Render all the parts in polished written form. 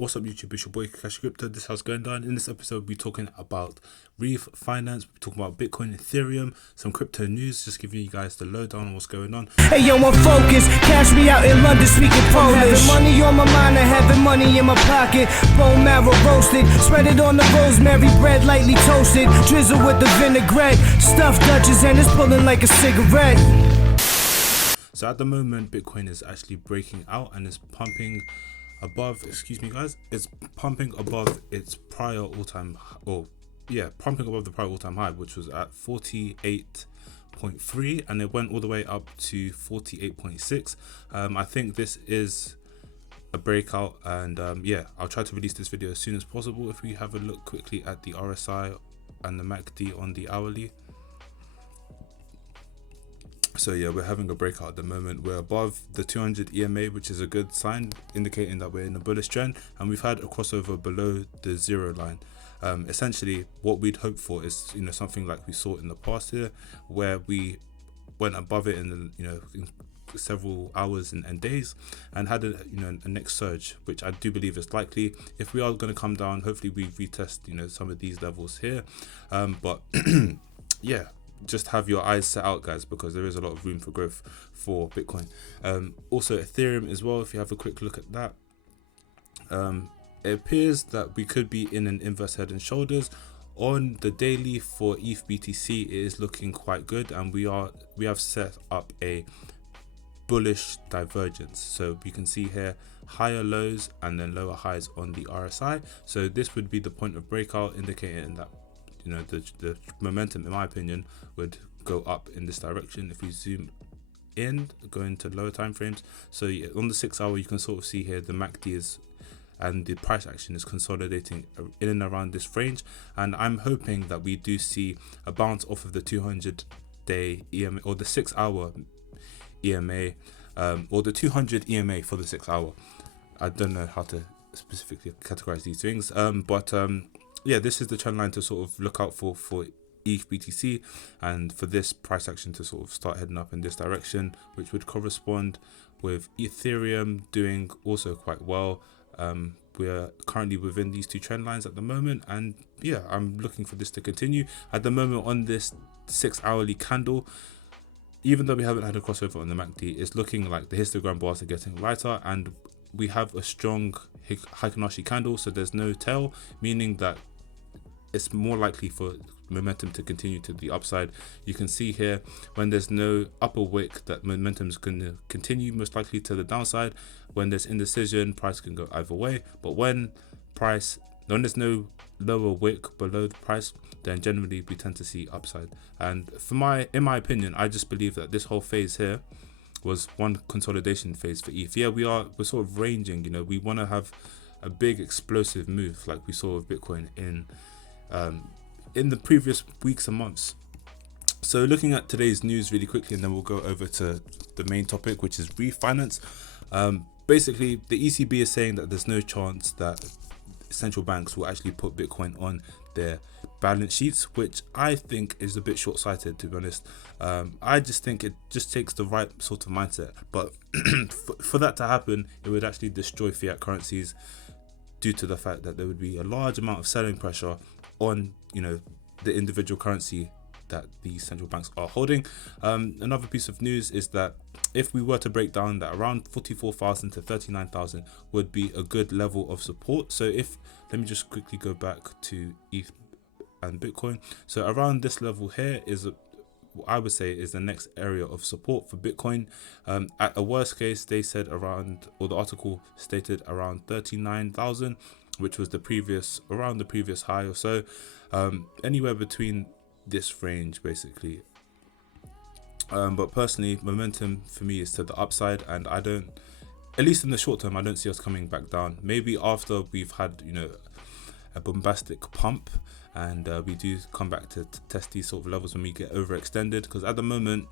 What's up YouTube, it's your boy Cash Crypto. This is how's going down. In this episode we'll be talking about Reef Finance, we'll be talking about Bitcoin, Ethereum, some crypto news, just giving you guys the lowdown on what's going on. Hey yo, I'm focused, cash me out in London speaking Polish. Having money on my mind and having money in my pocket. Bone marrow roasted, spread it on the rosemary bread, lightly toasted. Drizzle with the vinaigrette, stuffed Dutchess and it's pulling like a cigarette. So at the moment Bitcoin is actually breaking out and is pumping above, it's pumping above its prior all-time, pumping above the prior all-time high, which was at 48.3, and it went all the way up to 48.6. I think this is a breakout, and I'll try to release this video as soon as possible. If we have a look quickly at the RSI and the MACD on the hourly. So yeah, we're having a breakout at the moment. We're above the 200 EMA, which is a good sign, indicating that we're in a bullish trend, and we've had a crossover below the zero line. Essentially what we'd hope for is, something like we saw in the past here, where we went above it in in several hours and days, and had a next surge, which I do believe is likely. If we are going to come down, hopefully we retest some of these levels here, but yeah, just have your eyes set out, guys, because there is a lot of room for growth for Bitcoin. Also Ethereum as well, if you have a quick look at that, it appears that we could be in an inverse head and shoulders. On the daily for ETH BTC, it is looking quite good, and we have set up a bullish divergence. So we can see here higher lows and then lower highs on the RSI. So this would be the point of breakout, indicating that the momentum, in my opinion, would go up in this direction. If we zoom in, go into lower time frames, so yeah, on the 6 hour you can sort of see here the MACD is, and the price action is consolidating in and around this range, and I'm hoping that we do see a bounce off of the 200-day EMA, or the 6 hour EMA, or the 200 EMA for the 6 hour. I don't know how to specifically categorize these things, yeah, this is the trend line to sort of look out for ETH BTC, and for this price action to sort of start heading up in this direction, which would correspond with Ethereum doing also quite well. We are currently within these two trend lines at the moment, and yeah, I'm looking for this to continue. At the moment on this 6 hourly candle, even though we haven't had a crossover on the MACD, it's looking like the histogram bars are getting lighter, and we have a strong Heikin-Ashi candle, so there's no tail, meaning that it's more likely for momentum to continue to the upside. You can see here when there's no upper wick that momentum is going to continue most likely to the downside. When there's indecision, price can go either way, but when there's no lower wick below the price, then generally we tend to see upside. And in my opinion, I just believe that this whole phase here was one consolidation phase for ETH. Yeah, we're sort of ranging, we want to have a big explosive move like we saw with Bitcoin in the previous weeks and months. So looking at today's news really quickly, and then we'll go over to the main topic, which is Reef Finance. Basically the ECB is saying that there's no chance that central banks will actually put Bitcoin on their balance sheets, which I think is a bit short-sighted, to be honest. I just think it just takes the right sort of mindset, but for that to happen, it would actually destroy fiat currencies, due to the fact that there would be a large amount of selling pressure on the individual currency that the central banks are holding. Another piece of news is that if we were to break down, that around 44,000 to 39,000 would be a good level of support. So let me just quickly go back to ETH and Bitcoin. So around this level here is I would say is the next area of support for Bitcoin. At a worst case, they said around, or the article stated around 39,000, which was around the previous high or so. Anywhere between this range basically. But personally, momentum for me is to the upside, and I don't, at least in the short term, I don't see us coming back down. Maybe after we've had a bombastic pump, and we do come back to test these sort of levels when we get overextended, because at the moment,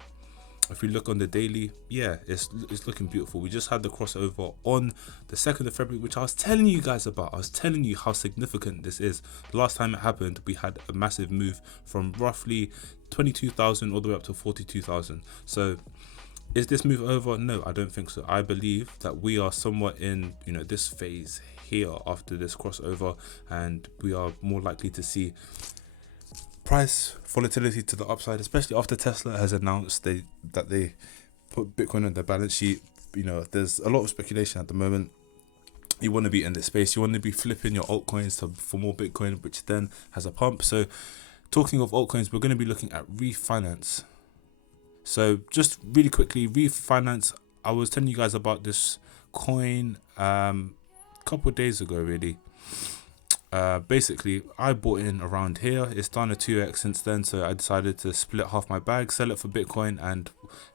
if we look on the daily, yeah, it's looking beautiful. We just had the crossover on the 2nd of February, which I was telling you guys about. I was telling you how significant this is. The last time it happened, we had a massive move from roughly 22,000 all the way up to 42,000. So Is this move over? No, I don't think so. I believe that we are somewhat in, this phase here after this crossover, and we are more likely to see price volatility to the upside, especially after Tesla has announced that they put Bitcoin on their balance sheet. There's a lot of speculation at the moment. You want to be in this space. You want to be flipping your altcoins for more Bitcoin, which then has a pump. So talking of altcoins, we're going to be looking at Reef Finance. So just really quickly, Reef Finance, I was telling you guys about this coin a couple of days ago, really. Basically, I bought in around here. It's done a 2x since then, so I decided to split half my bag, sell it for Bitcoin, and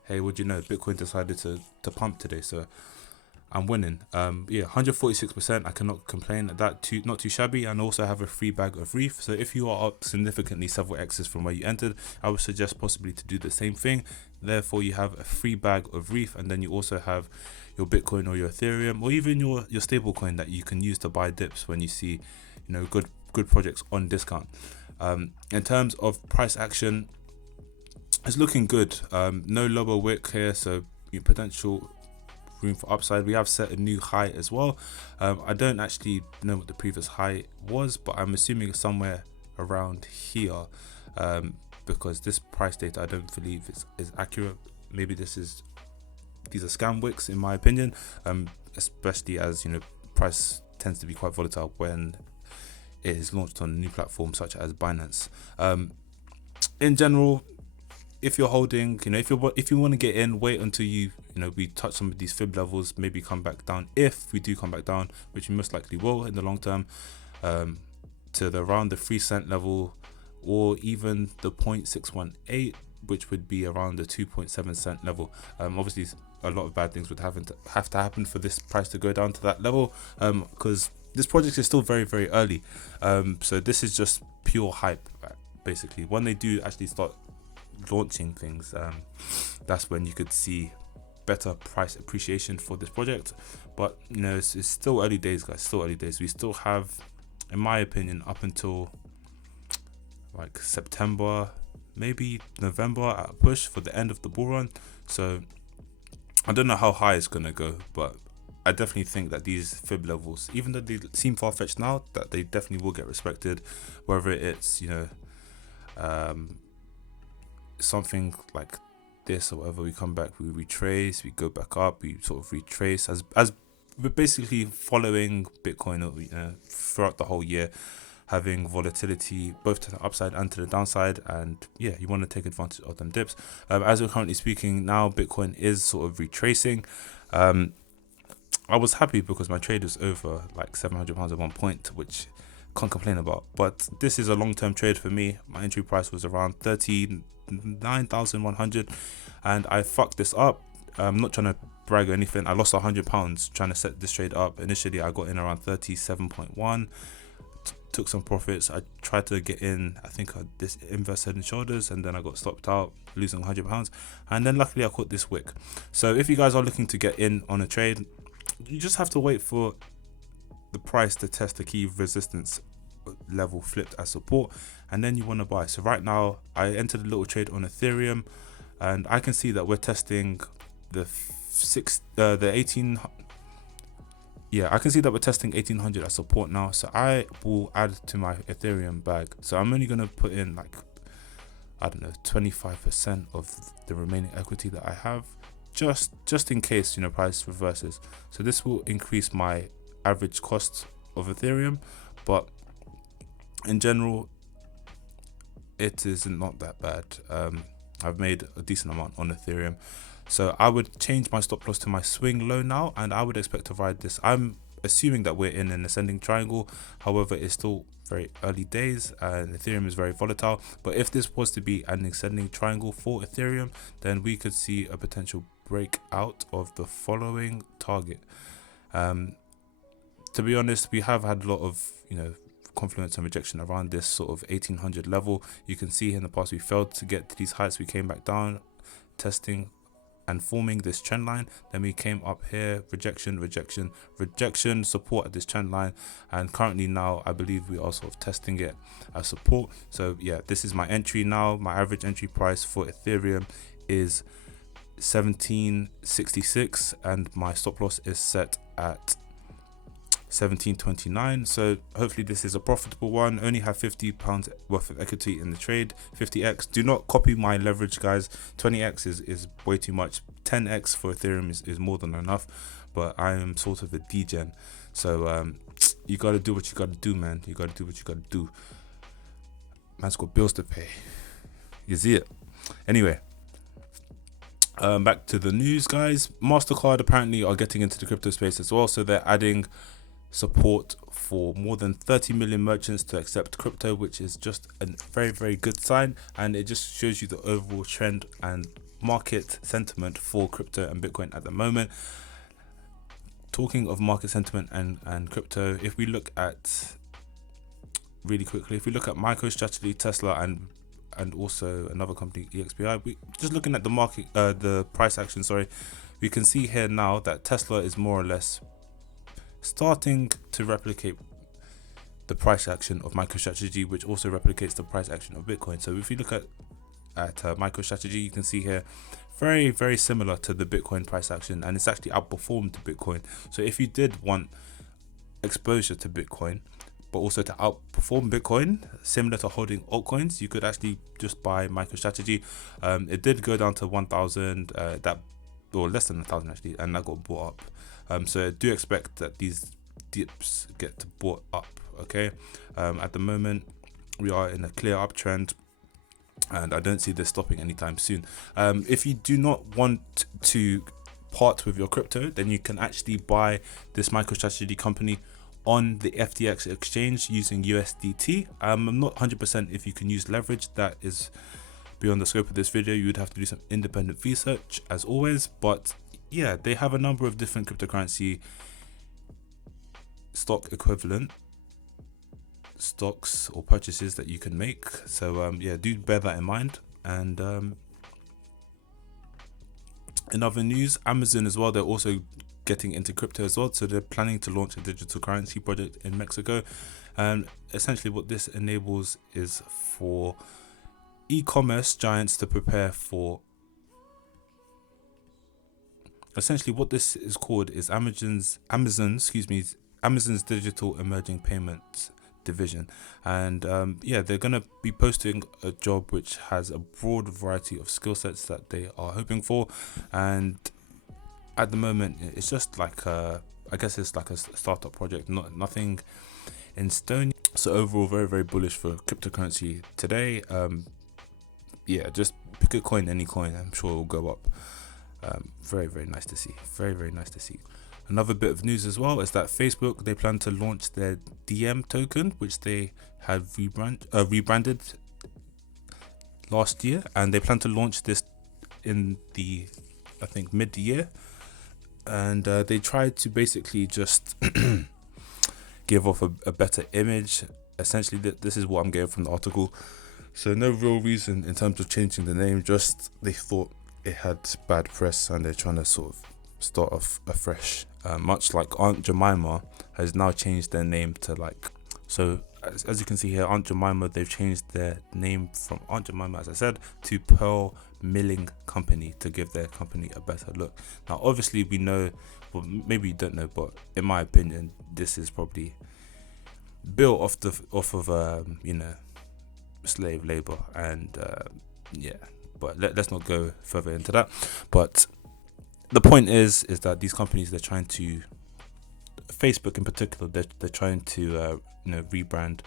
hey, what do you know, Bitcoin decided to pump today, so I'm winning. 146%. I cannot complain. Not too shabby, and also have a free bag of Reef. So if you are up significantly several X's from where you entered, I would suggest possibly to do the same thing. Therefore, you have a free bag of Reef, and then you also have your Bitcoin or your Ethereum, or even your stable coin that you can use to buy dips when you see good projects on discount. In terms of price action, it's looking good. No lower wick here, so potential room for upside. We have set a new high as well. I don't actually know what the previous high was, but I'm assuming it's somewhere around here, because this price data I don't believe is accurate. Maybe these are scam wicks in my opinion, especially as price tends to be quite volatile when it is launched on a new platform such as Binance. In general, if you're holding, if you want to get in, wait until we touch some of these fib levels, maybe come back down. If we do come back down, which we most likely will in the long term, to around the 3 cent level, or even the 0.618, which would be around the 2.7 cent level. Obviously, a lot of bad things would have to happen for this price to go down to that level, because this project is still very, very early. So this is just pure hype, basically. When they do actually start launching things, that's when you could see better price appreciation for this project. But it's still early days, guys. Still early days. We still have, in my opinion, up until like September, maybe November at a push for the end of the bull run. So I don't know how high it's gonna go, but I definitely think that these fib levels, even though they seem far-fetched now, that they definitely will get respected. Whether it's something like this or whatever, we come back, we retrace, we go back up, we sort of retrace as we're basically following Bitcoin throughout the whole year, having volatility both to the upside and to the downside. And yeah, you want to take advantage of them dips. As we're currently speaking now, Bitcoin is sort of retracing. I was happy because my trade was over like £700 at one point, which can't complain about. But this is a long-term trade for me. My entry price was around 39,100, and I fucked this up. I'm not trying to brag or anything. I lost £100 trying to set this trade up. Initially, I got in around 37.1. Took some profits. I tried to get in, I think this inverse head and shoulders, and then I got stopped out, losing £100. And then luckily I caught this wick. So if you guys are looking to get in on a trade, you just have to wait for the price to test the key resistance level flipped as support, and then you want to buy. So right now I entered a little trade on Ethereum, and I can see that we're testing the 18. Yeah, I can see that we're testing 1800 as support now. So I will add to my Ethereum bag. So I'm only gonna put in like, I don't know, 25% of the remaining equity that I have, just in case price reverses. So this will increase my average cost of Ethereum, but in general it is not that bad. I've made a decent amount on Ethereum, so I would change my stop loss to my swing low now, and I would expect to ride this. I'm assuming that we're in an ascending triangle. However, it's still very early days and Ethereum is very volatile, but if this was to be an ascending triangle for Ethereum, then we could see a potential breakout of the following target. To be honest, we have had a lot of confluence and rejection around this sort of 1800 level. You can see in the past we failed to get to these heights. We came back down, testing and forming this trend line. Then we came up here, rejection, support at this trend line, and currently now I believe we are sort of testing it as support. So yeah, this is my entry now. My average entry price for Ethereum is 1766, and my stop loss is set at 1729. So hopefully this is a profitable one. Only have £50 worth of equity in the trade. 50x. Do not copy my leverage, guys. 20x is way too much. 10x for Ethereum is more than enough, but I am sort of a degen. So you gotta do what you gotta do, man. You gotta do what you gotta do. Man's got bills to pay. You see it. Anyway, back to the news, guys. MasterCard apparently are getting into the crypto space as well, so they're adding support for more than 30 million merchants to accept crypto, which is just a very, very good sign, and it just shows you the overall trend and market sentiment for crypto and Bitcoin at the moment. Talking of market sentiment and crypto, if we look at really quickly, if we look at MicroStrategy, Tesla, and also another company, EXPI, we just looking at the market, the price action, sorry, we can see here now that Tesla is more or less starting to replicate the price action of MicroStrategy, which also replicates the price action of Bitcoin. So if you look at MicroStrategy, you can see here very, very similar to the Bitcoin price action, and it's actually outperformed Bitcoin. So if you did want exposure to Bitcoin but also to outperform Bitcoin, similar to holding altcoins, you could actually just buy MicroStrategy. It did go down to 1,000, or less than 1,000 actually, and that got bought up. So I do expect that these dips get bought up. Okay, at the moment we are in a clear uptrend, and I don't see this stopping anytime soon. If you do not want to part with your crypto, then you can actually buy this MicroStrategy company on the FTX exchange using USDT. I'm not 100% if you can use leverage. That is beyond the scope of this video. You would have to do some independent research as always, but yeah, they have a number of different cryptocurrency stock equivalent stocks or purchases that you can make. So yeah, do bear that in mind. And in other news, Amazon as well, they're also getting into crypto as well. So they're planning to launch a digital currency project in Mexico, and essentially what this enables is for e-commerce giants to prepare for, essentially what this is called is Amazon's digital emerging payments division. And yeah, they're gonna be posting a job which has a broad variety of skill sets that they are hoping for, and at the moment it's just like I guess it's like a startup project, nothing in stone. So overall, very, very bullish for cryptocurrency today. Yeah, just pick a coin, any coin, I'm sure it will go up. Very, very nice to see. Very, very nice to see. Another bit of news as well is that Facebook, they plan to launch their DM token, which they had rebranded last year, and they plan to launch this in the, I think, mid-year. And they tried to basically just give off a better image. Essentially, this is what I'm getting from the article. So no real reason in terms of changing the name, just they thought it had bad press and they're trying to sort of start off afresh. Much like Aunt Jemima has now changed their name to like, so as you can see here, Aunt Jemima, they've changed their name from Aunt Jemima, as I said, to Pearl Milling Company to give their company a better look. Now obviously we know, well maybe you don't know, but in my opinion this is probably built off of you know, slave labor, and yeah, but let's not go further into that. But the point is that these companies, they're trying to, Facebook in particular, they're trying to you know, rebrand,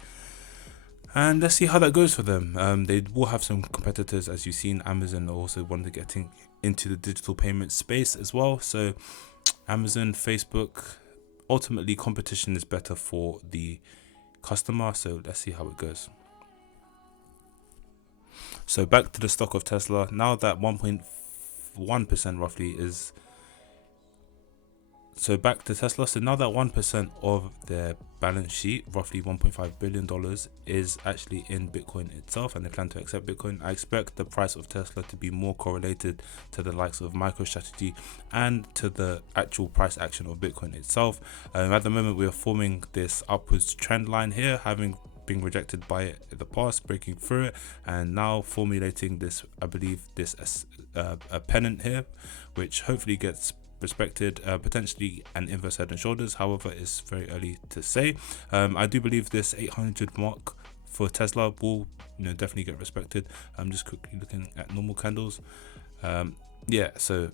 and let's see how that goes for them. They will have some competitors, as you've seen. Amazon also wanted getting into the digital payment space as well. So Amazon, Facebook, ultimately competition is better for the customer. So let's see how it goes. So back to the stock of Tesla. Now that 1.1% roughly is, so back to Tesla. So now that 1% of their balance sheet, roughly $1.5 billion, is actually in Bitcoin itself, and they plan to accept Bitcoin, I expect the price of Tesla to be more correlated to the likes of MicroStrategy and to the actual price action of Bitcoin itself. At the moment, we are forming this upwards trend line here, having been rejected by it in the past, breaking through it, and now formulating this, I believe, this a pennant here, which hopefully gets respected, potentially an inverse head and shoulders. However, it's very early to say. I do believe this 800 mark for Tesla will, definitely get respected. I'm just quickly looking at normal candles. Yeah, so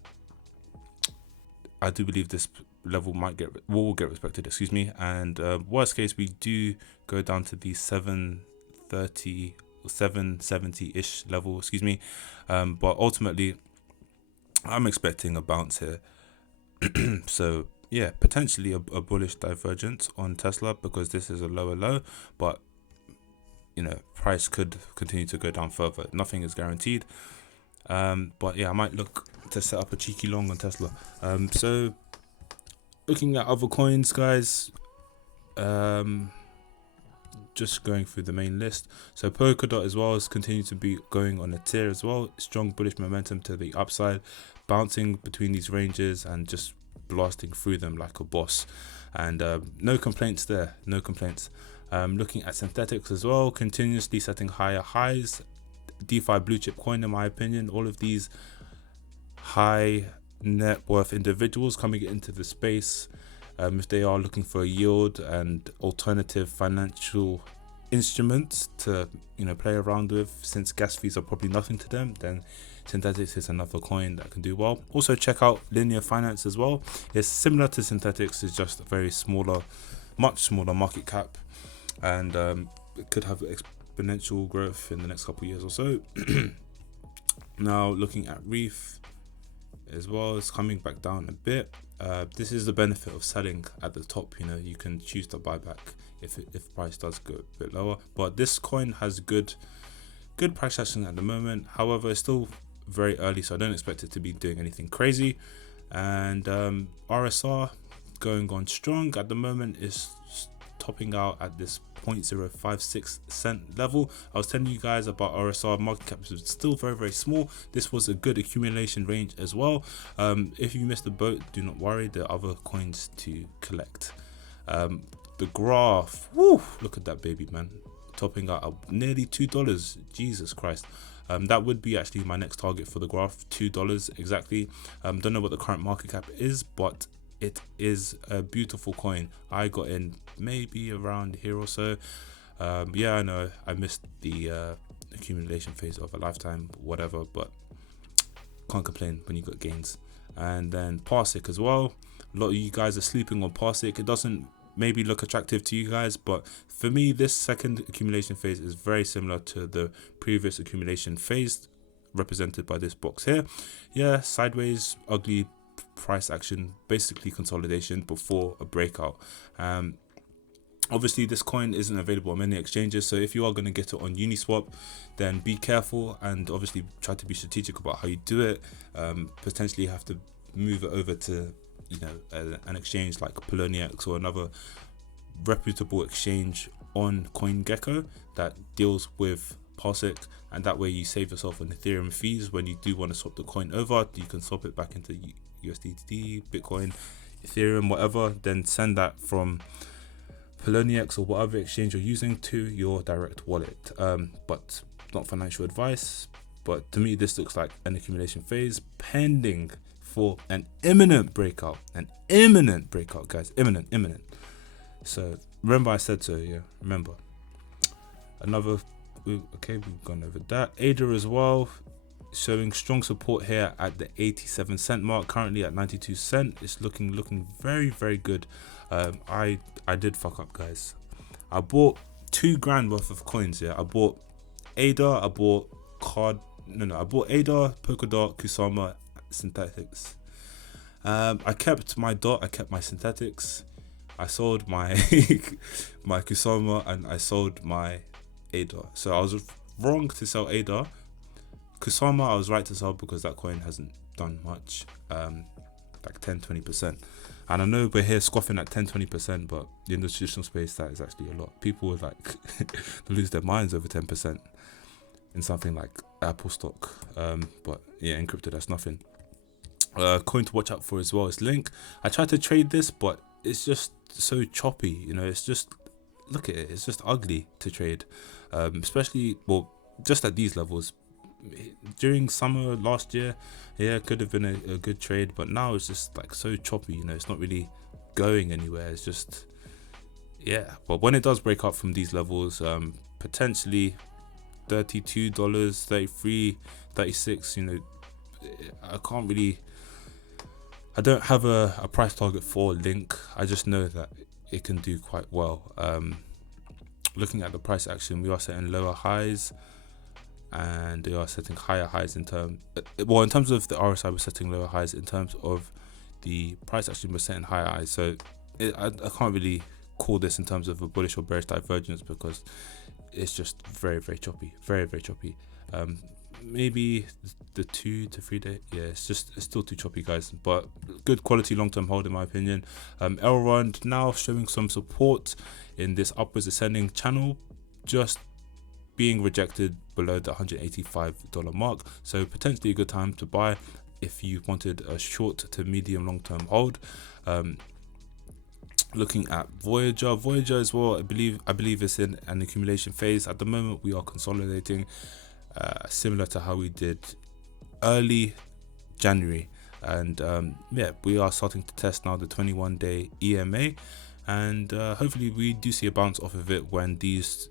I do believe this level will get respected, excuse me. And worst case, we do go down to the 730 or 770 ish level, excuse me. But ultimately, I'm expecting a bounce here. So yeah, potentially a bullish divergence on Tesla, because this is a lower low, but price could continue to go down further. Nothing is guaranteed. But yeah, I might look to set up a cheeky long on Tesla. So looking at other coins, guys, just going through the main list. So Polkadot as well has continued to be going on a tear as well. Strong bullish momentum to the upside, bouncing between these ranges and just blasting through them like a boss. And no complaints there, no complaints. Looking at synthetics as well, continuously setting higher highs. DeFi blue chip coin, in my opinion. All of these high net worth individuals coming into the space, if they are looking for a yield and alternative financial instruments to play around with, since gas fees are probably nothing to them, then synthetics is another coin that can do well. Also check out Reef Finance as well. It's similar to synthetics, it's just a very much smaller market cap, and it could have exponential growth in the next couple of years or so. Now looking at Reef as well, it's coming back down a bit. This is the benefit of selling at the top. You can choose to buy back if price does go a bit lower, but this coin has good price action at the moment. However, it's still very early, so I don't expect it to be doing anything crazy. And RSR going on strong at the moment, is topping out at this 0.056 cent level. I was telling you guys about RSR, market cap is still very, very small. This was a good accumulation range as well. If you missed the boat, do not worry, there are other coins to collect. The graph, look at that baby, man, topping out at nearly $2. Jesus Christ. That would be actually my next target for the graph, $2 exactly. Don't know what the current market cap is, but it is a beautiful coin. I got in maybe around here or so. Yeah, I know I missed the accumulation phase of a lifetime, whatever, but can't complain when you got gains. And then Parsiq as well. A lot of you guys are sleeping on Parsiq. It doesn't maybe look attractive to you guys, but for me, this second accumulation phase is very similar to the previous accumulation phase, represented by this box here. Yeah, sideways, ugly price action, basically consolidation before a breakout. Obviously this coin isn't available on many exchanges, so if you are going to get it on Uniswap, then be careful and obviously try to be strategic about how you do it. Potentially have to move it over to an exchange like Poloniex or another reputable exchange on CoinGecko that deals with Parsiq, and that way you save yourself on Ethereum fees. When you do want to swap the coin over, you can swap it back into USDT, Bitcoin, Ethereum, whatever, then send that from Poloniex or whatever exchange you're using to your direct wallet. But not financial advice, but to me this looks like an accumulation phase pending for an imminent breakout, guys, imminent. So remember I said so, yeah, remember. We've gone over that. ADA as well, showing strong support here at the 87 cent mark, currently at 92 cent. It's looking very, very good. I did fuck up, guys. I bought $2,000 worth of coins here. I bought ADA, I bought ADA, Polkadot, Kusama, synthetics. I kept my DOT, I kept my synthetics. I sold my my Kusama, and I sold my ADA. So I was wrong to sell ADA. Kusama I was right to sell because that coin hasn't done much, like 10-20%. And I know we're here scoffing at 10-20%, but in the traditional space that is actually a lot. People would like lose their minds over 10% in something like Apple stock. But yeah, in crypto that's nothing. Coin to watch out for as well is Link. I tried to trade this, but it's just so choppy. It's just, look at it, it's just ugly to trade. Especially, well, just at these levels. during summer last year, yeah, it could have been a good trade, but now it's just like so choppy, you know, it's not really going anywhere. It's just, yeah. But when it does break up from these levels, potentially $32, 33, 36, you know, I don't have a price target for Link. I just know that it can do quite well. Looking at the price action, we are setting lower highs and they are setting higher highs in terms of the RSI, we're setting lower highs. In terms of the price action, we're setting higher highs. So I can't really call this in terms of a bullish or bearish divergence because it's just very, very choppy, very, very choppy. Maybe the 2 to 3 day, yeah, it's still too choppy, guys, but good quality long-term hold in my opinion. Elrond now showing some support in this upwards ascending channel, just being rejected below the $185 mark, so potentially a good time to buy if you wanted a short to medium long-term hold. Looking at Voyager as well, I believe it's in an accumulation phase at the moment. We are consolidating, similar to how we did early January, and yeah, we are starting to test now the 21-day EMA, and hopefully we do see a bounce off of it when these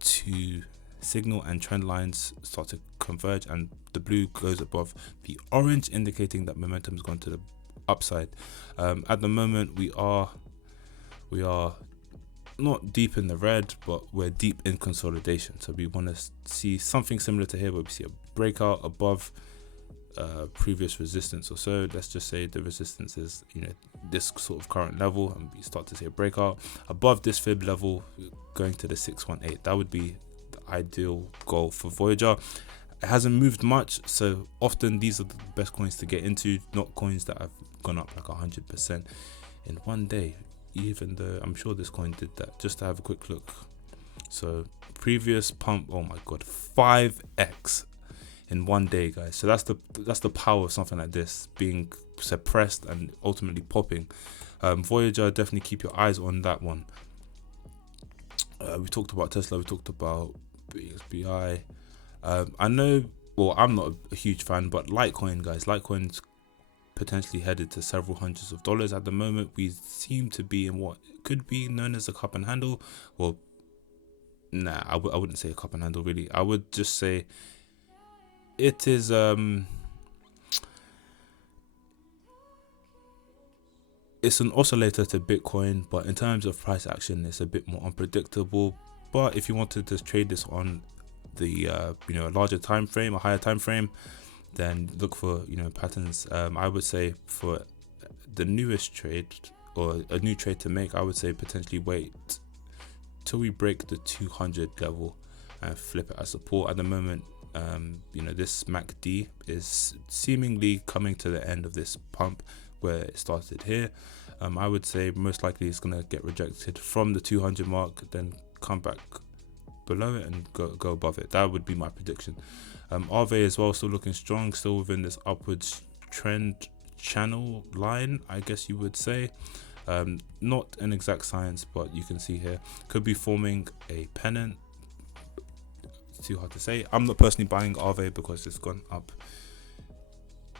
two signal and trend lines start to converge and the blue goes above the orange, indicating that momentum has gone to the upside. At the moment we are not deep in the red, but we're deep in consolidation, so we want to see something similar to here where we see a breakout above previous resistance or so. Let's just say the resistance is, you know, this sort of current level, and we start to see a breakout above this fib level going to the 618. That would be the ideal goal for Voyager. It hasn't moved much, so often these are the best coins to get into, not coins that have gone up like 100% in one day, even though I'm sure this coin did that. Just to have a quick look, so previous pump, oh my god, 5x in one day, guys. So that's the power of something like this being suppressed and ultimately popping. Voyager, definitely keep your eyes on that one. We talked about Tesla, we talked about BXBI. I know, well, I'm not a huge fan, but Litecoin, guys, Litecoin's potentially headed to several hundreds of dollars at the moment. We seem to be in what could be known as a cup and handle. Well, nah, I wouldn't say a cup and handle really. I would just say it is it's an oscillator to Bitcoin, but in terms of price action, it's a bit more unpredictable. But if you wanted to trade this on the a larger time frame, a higher time frame, then look for patterns. I would say for the newest trade or a new trade to make, I would say potentially wait till we break the 200 level and flip it as support. At the moment, this MACD is seemingly coming to the end of this pump where it started here. I would say most likely it's gonna get rejected from the 200 mark, then come back below it and go above it. That would be my prediction. RV as well, still looking strong, still within this upwards trend channel line, I guess you would say. Not an exact science, but you can see here could be forming a pennant. It's too hard to say. I'm not personally buying RV because it's gone up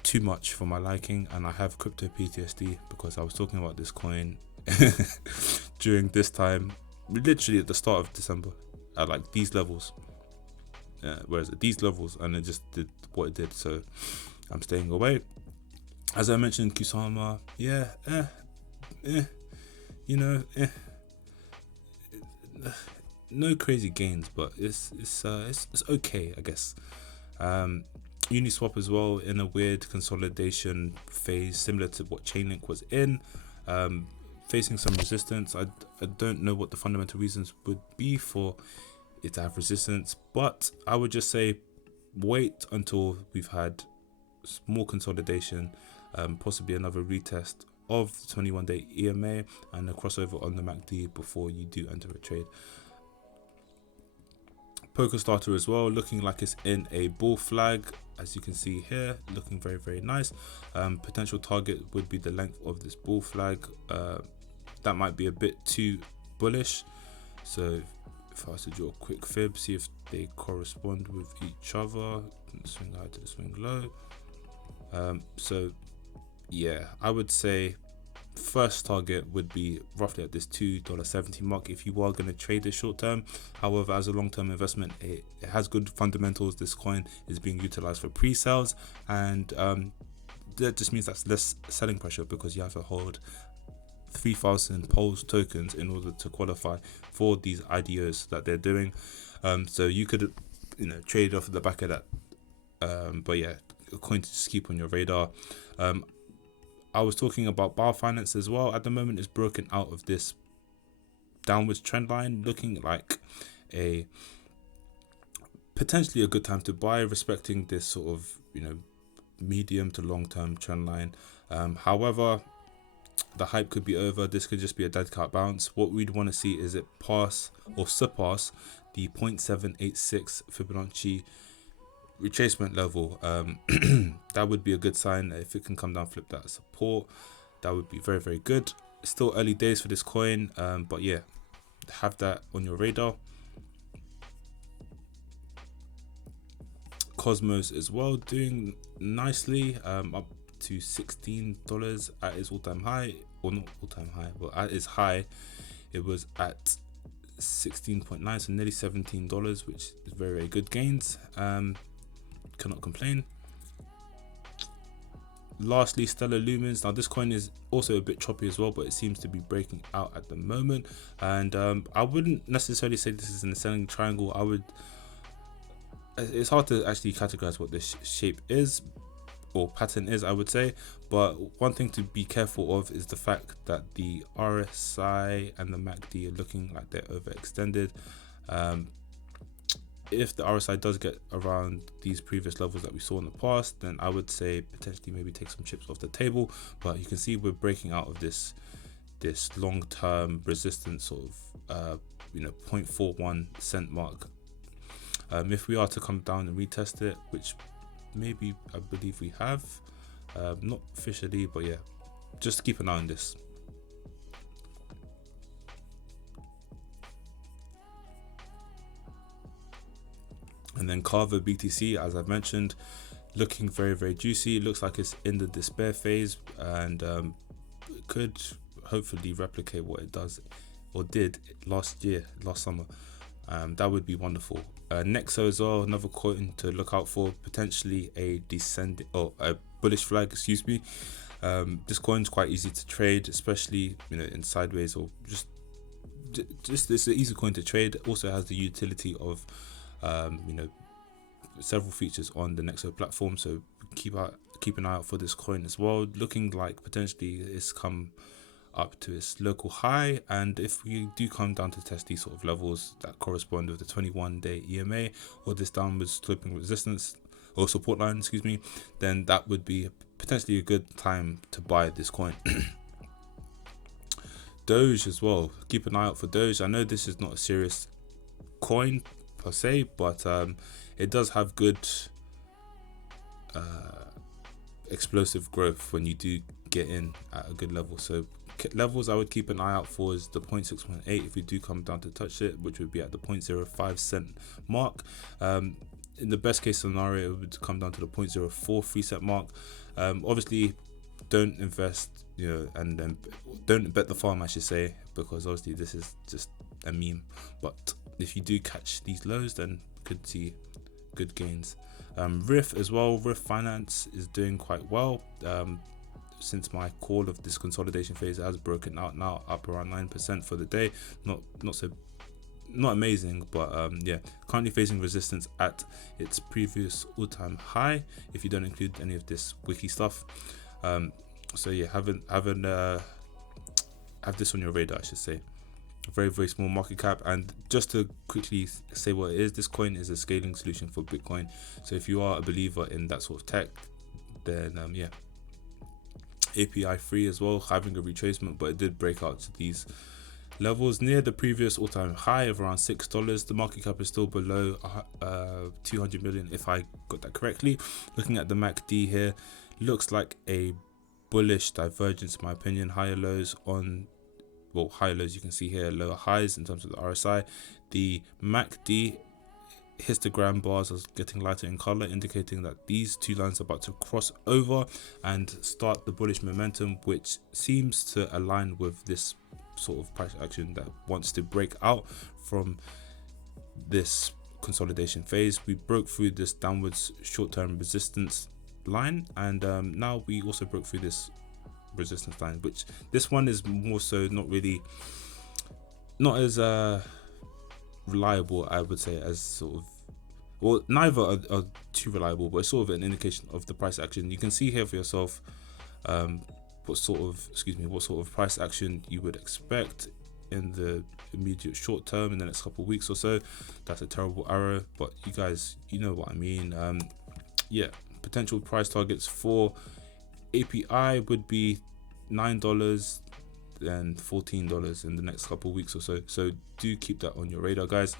too much for my liking, and I have crypto PTSD because I was talking about this coin during this time, literally at the start of December, at like these levels. Whereas at these levels, and it just did what it did, so I'm staying away. As I mentioned, Kusama, no crazy gains, but it's okay, I guess. Uniswap as well in a weird consolidation phase, similar to what Chainlink was in, facing some resistance. I don't know what the fundamental reasons would be for it to have resistance, but I would just say wait until we've had more consolidation, possibly another retest of the 21-day EMA and a crossover on the MACD before you do enter a trade. Polkadot as well, looking like it's in a bull flag, as you can see here, looking very, very nice. Potential target would be the length of this bull flag. That might be a bit too bullish, so if I was to draw a quick fib, see if they correspond with each other, swing high to the swing low. So yeah, I would say first target would be roughly at this $2.70 mark if you are going to trade this short term. However, as a long-term investment, it has good fundamentals. This coin is being utilized for pre-sales, and that just means that's less selling pressure because you have to hold 3,000 Pulse tokens in order to qualify for these IDOs that they're doing. So you could, trade off at the back of that. But yeah, a coin to just keep on your radar. I was talking about Bao Finance as well. At the moment, it's broken out of this downwards trend line, looking like a potentially a good time to buy, respecting this sort of medium to long term trend line. However, the hype could be over. This could just be a dead cat bounce. What we'd want to see is it pass or surpass the 0.786 Fibonacci retracement level. That would be a good sign. If it can come down, flip that support, that would be very, very good. Still early days for this coin, but yeah, have that on your radar. Cosmos as well, doing nicely, up to $16 at its all-time high, or not all-time high, but at its high it was at 16.9, so nearly $17, which is very, very good gains. Cannot complain. Lastly, Stellar Lumens. Now this coin is also a bit choppy as well, but it seems to be breaking out at the moment, and I wouldn't necessarily say this is in the selling triangle. It's hard to actually categorize what this shape is or pattern is, I would say, but one thing to be careful of is the fact that the RSI and the MACD are looking like they're overextended. If the RSI does get around these previous levels that we saw in the past, then I would say potentially maybe take some chips off the table. But you can see we're breaking out of this long-term resistance sort of 0.41 cent mark. If we are to come down and retest it, which maybe I believe we have, not officially, but yeah, just keep an eye on this. And then Kava BTC, as I've mentioned, looking very, very juicy. It looks like it's in the despair phase, and could hopefully replicate what it does or did last summer. That would be wonderful. Nexo as well, another coin to look out for, potentially a bullish flag, excuse me. This coin's quite easy to trade, especially in sideways, or just it's an easy coin to trade. It also has the utility of several features on the Nexo platform, so keep an eye out for this coin as well. Looking like potentially it's come up to its local high, and if we do come down to test these sort of levels that correspond with the 21-day EMA or this downward sloping resistance or support line, excuse me, then that would be potentially a good time to buy this coin. Doge as well, keep an eye out for Doge. I know this is not a serious coin per se, but it does have good explosive growth when you do get in at a good level. So levels I would keep an eye out for is the 0.618 if we do come down to touch it, which would be at the 0.05 cent mark. In the best case scenario, it would come down to the 0.043 cent mark. Obviously don't invest, and then don't bet the farm, I should say, because obviously this is just a meme. But if you do catch these lows, then you could see good gains. Reef as well, Reef Finance is doing quite well. Since my call of this consolidation phase, it has broken out now, up around 9% for the day. Not amazing, but yeah, currently facing resistance at its previous all-time high if you don't include any of this wiki stuff. So yeah, have this on your radar, I should say. A very, very small market cap. And just to quickly say what it is, this coin is a scaling solution for Bitcoin. So if you are a believer in that sort of tech, then yeah, API free as well, having a retracement, but it did break out to these levels near the previous all-time high of around $6. The market cap is still below 200 million, if I got that correctly. Looking at the MACD here, looks like a bullish divergence in my opinion. Higher lows on well, high lows you can see here, lower highs in terms of the RSI. The MACD histogram bars are getting lighter in color, indicating that these two lines are about to cross over and start the bullish momentum, which seems to align with this sort of price action that wants to break out from this consolidation phase. We broke through this downwards short-term resistance line, and now we also broke through this resistance line, which this one is more so not as reliable, I would say, as sort of, well, neither are too reliable, but it's sort of an indication of the price action. You can see here for yourself what sort of price action you would expect in the immediate short term in the next couple of weeks or so. That's a terrible arrow, but you guys, you know what I mean. Yeah, potential price targets for API would be $9 and $14 in the next couple of weeks or so. So do keep that on your radar, guys.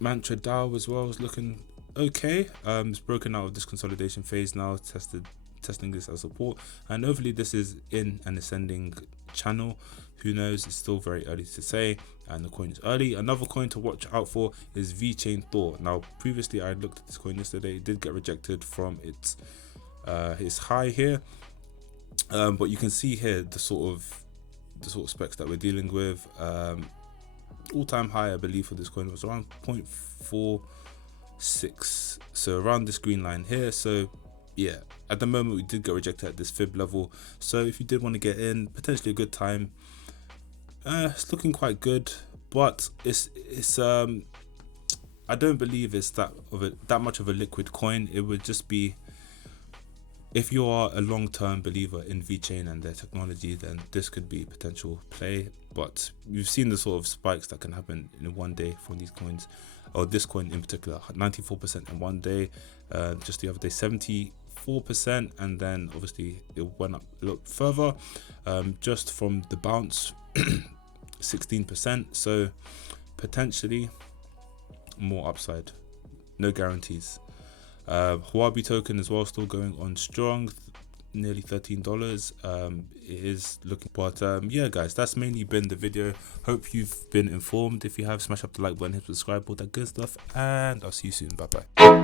Mantra DAO as well is looking okay. It's broken out of this consolidation phase now, testing this as support, and hopefully this is in an ascending channel. Who knows, it's still very early to say, and the coin is early. Another coin to watch out for is VeChain Thor. Now previously I looked at this coin yesterday. It did get rejected from its high here, but you can see here the sort of specs that we're dealing with. All-time high I believe for this coin was around 0.46, so around this green line here. So yeah, at the moment we did get rejected at this fib level, so if you did want to get in, potentially a good time. It's looking quite good, but it's I don't believe it's that much of a liquid coin. It would just be, if you are a long-term believer in VeChain and their technology, then this could be a potential play. But you've seen the sort of spikes that can happen in one day from these coins, or this coin in particular. 94% in one day, just the other day 74%, and then obviously it went up a lot further just from the bounce. 16%, so potentially more upside, no guarantees. Huobi token as well, still going on strong, nearly $13. It is looking, but yeah guys, that's mainly been the video. Hope you've been informed. If you have, smash up the like button, hit subscribe, all that good stuff, and I'll see you soon. Bye bye.